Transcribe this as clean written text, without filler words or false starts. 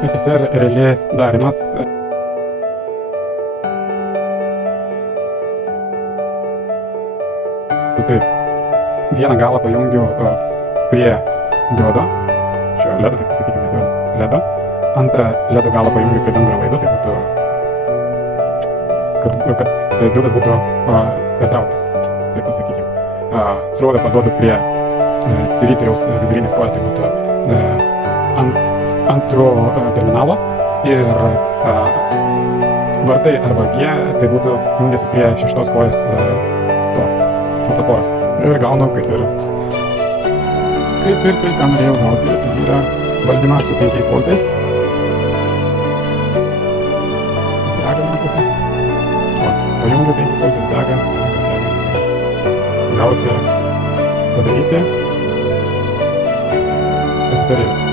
SSR relės darimas. Taip, vieną galą pajungiu prie diodo, šio ledo, taip pasakykime, ledo. Antrą ledo galą pajungiu prie bendro laido, tai būtų, kad diodas būtų pertrauktas, taip pasakykime. Srovę paduodu prie teristoriaus vidurinės kojos, tai būtų antro terminalo, ir vartai arba G, tai būtų jungiasi prie šeštos kojos šaltaporos. Ir gaunu kaip ir tai, ką norėjau gauti. Tai yra valdymas su 5 voltais. Dega lemputė. Pajungiu 5 voltus, dega. Gausi padaryti SSR.